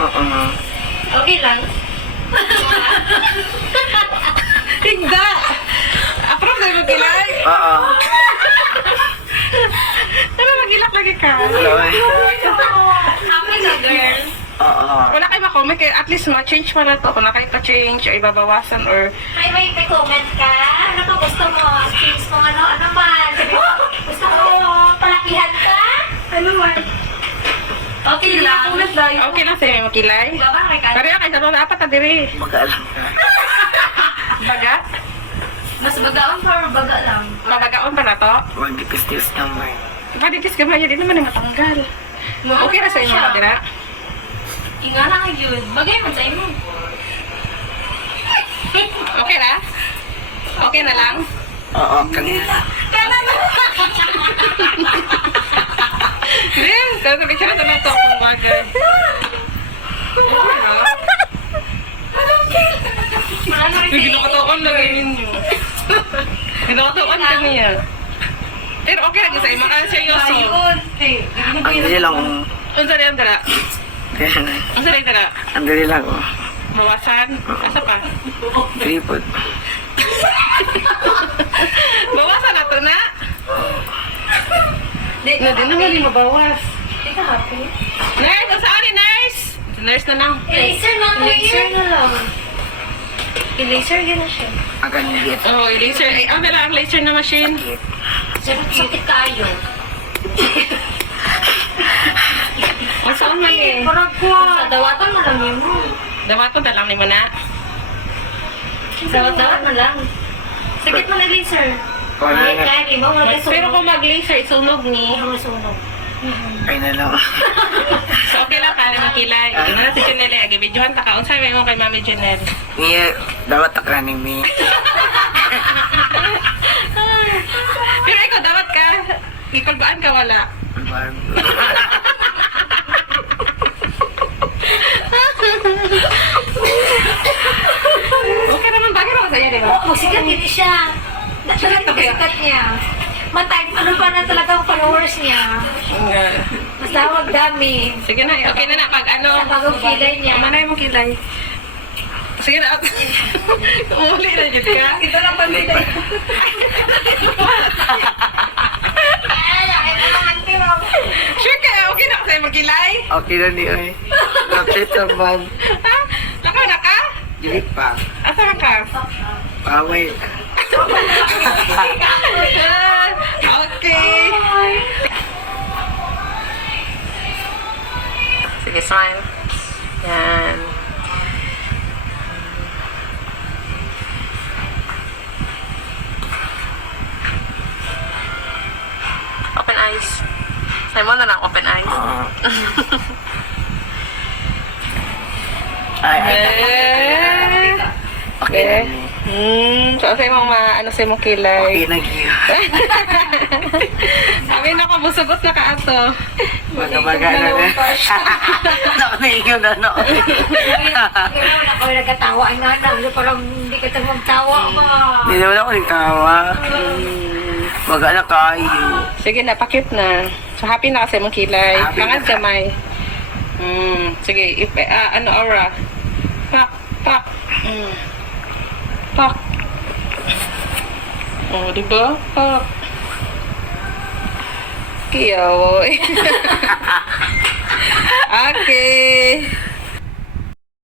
Okay lang. Hindi! Approve na mag-ilay? Oo. Pero mag-ilak lagi ka. Happy ka, girl. Oo. Wala kayo makomment, kaya at least ma-change pa na to. Kung na kayo pa-change o ibabawasan or... May comment ka? Ano pa gusto mo? Change mo ano man? Gusto mo palakihan ka? Ano man? Okay lang. Okay lang sa'yo makilay. Baba, may Pero yan, kayo na apat na diri. Mag-alam ka. Baga? Mas bagaon pa or baga lang? Mabagaon pa na to. Mag-dipis-dipis naman. Maditis ka ba? Hindi naman yung matanggal. Okay na sa'yo mga dira. Inga na nga yun. Bagay man sa imo. Okay na? Okay na lang? Oo, kanina. Rin, sabi ko na ito akong bagay. Yung ginakataon lang yun nyo. Ginakataon kami yan. Pero okay lagi sa'yo, makakala seryoso. Ang dali lang. Ang sari ang dara. Ang sari dara. Ang dali lang. Bawasan. Asa pa? Tripod. Bawasan na to na. Di naman yung mabawas. Ikaw happy? Nurse, ang saan ni nurse? Nurse na lang. Laser na ko Laser na lang. I-laser yun na siya. Ang ganigit. Oh, laser. Ay, ano lang, laser na machine. Sakit kayo. Ang saan man eh. Parang sa dawatan mo lang yun mo. Dawato na lang ni mo na. Dawat-dawat mo lang. Sakit mo na laser. Wala Ay, na. kaya di ba? Wala kayo Pero kung mag-laser, isunog ni. sunog. Ay na lang. So, okay lang ka na makilay. Ano na si Janelle, agibidyohan ta ka. Unsay mo kay Mami Janelle. Niya, dapat takanin mi. Pero ikaw, dawat ka. Ikalbaan ka, wala. Okay naman, bagay naman sa'yo, di ba? Oo, sikat hindi siya. Sikat niya. Matay, ano pa na talagang followers niya. Mas tawag dami. Sige na, okay na na. Pag ano, Sa bagong kilay niya. Manay mo kilay. Sige na. Umuli na dyan ka. Ito lang pa nila. Sure ka, okay na ako sa'yo magkilay. Okay na ni Oy. Lapit naman. Ha? Lakaw na ka? Dili pa. Asa ka? Paway. Okay. Sige, smile. Yan. Open eyes. Sa'yo mo na lang, open eyes. Ay. Okay na ni. So, sa'yo mong ano sa'yo mong kilay. Okay na giya. Sabi na ko, busugot na ka ato. Baga-baga na na. Nakamingin na no. Ngayon ako nagkatawa. Ay nga na, parang hindi ka tayo magtawa ba? Hindi naman ako nagtawa. Baga na kayo. Sige na, pakit na. So, happy na kasi mong kilay. Happy Pangad na. kamay. Sige, ano, aura. Pak, pak. Pak. Oh, di ba? Pak. Kiyaw. Okay.